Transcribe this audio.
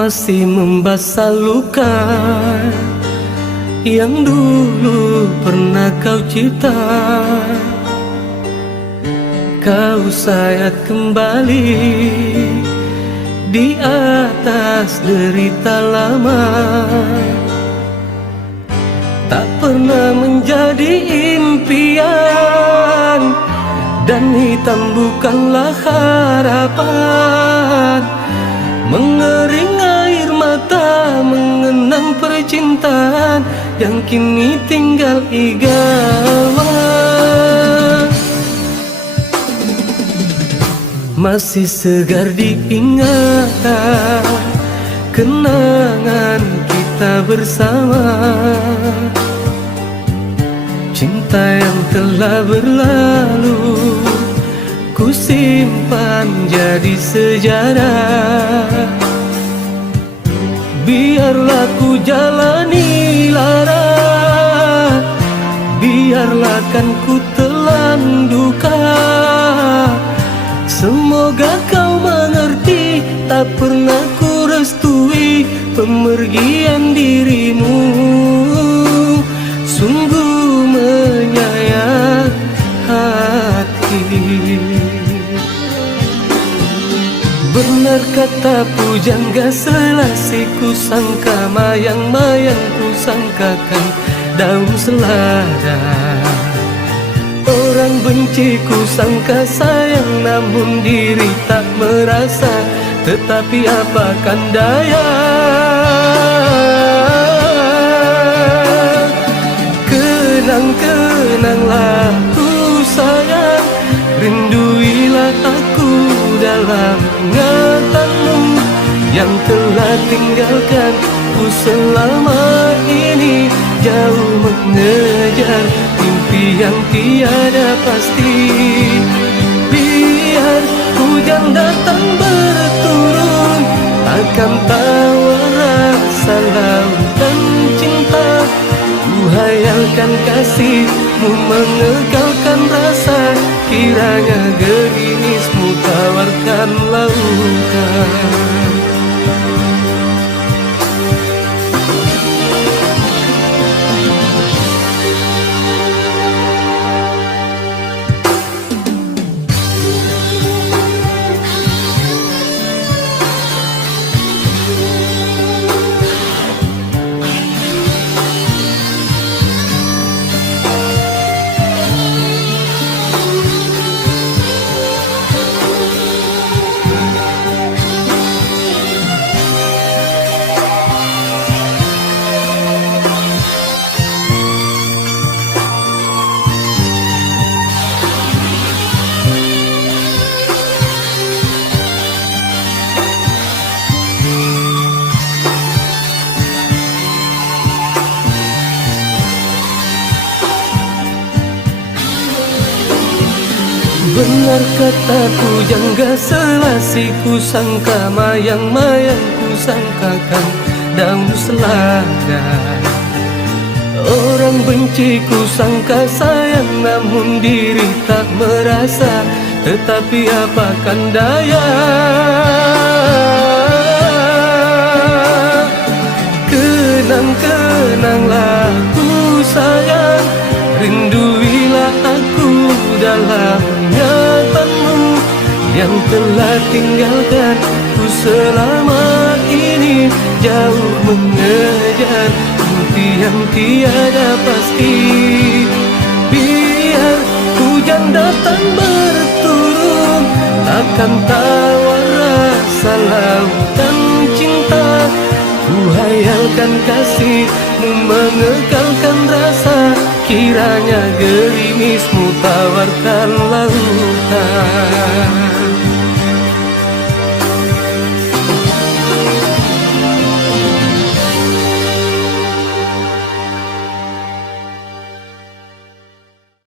masih membasah luka yang dulu pernah kau cipta. Kau sayat kembali di atas derita lama. Tak pernah menjadi impian, dan hitam bukanlah harapan. Mengering air mata mengenang percintaan yang kini tinggal igawa. Masih segar diingatan kenangan kita bersama. Cinta yang telah berlalu ku simpan jadi sejarah. Biarlah ku jalani lara, biarlah kan ku telan duka. Semoga kau mengerti, tak pernah ku restui pemergian dirimu. Sungguh menyayat hati. Benar kata pujangga Selasih, ku sangka mayang-mayang ku sangkakan daun selada. Orang benci ku sangka sayang, namun diri tak merasa. Tetapi apakan daya, kenang-kenanglah ku sayang. Rinduilah aku dalam ingatanmu yang telah tinggalkan ku selama ini. Jauh mengejar mimpi yang tiada pasti. Biar hujan datang berturun, takkan tawar rasa lautan cinta. Ku hayalkan kasihmu mengekalkan rasa. Kiranya gerimismu tawarkan lautan. Benar kata pujangga Selasih, ku sangka mayang-mayang ku sangkakan daun selada. Orang benci ku sangka sayang, namun diri tak merasa. Tetapi apakan daya, kenang-kenanglah ku sayang. Rinduilah aku dalam ingatanmu yang telah tinggalkan ku selama ini. Jauh mengejar mimpi yang tiada pasti. Biar hujan datang berturun, takkan tawar rasa lautan cinta. Ku hayalkan kasihmu mengekalkan rasa. Kiranya gerimismu tawarkan lautan.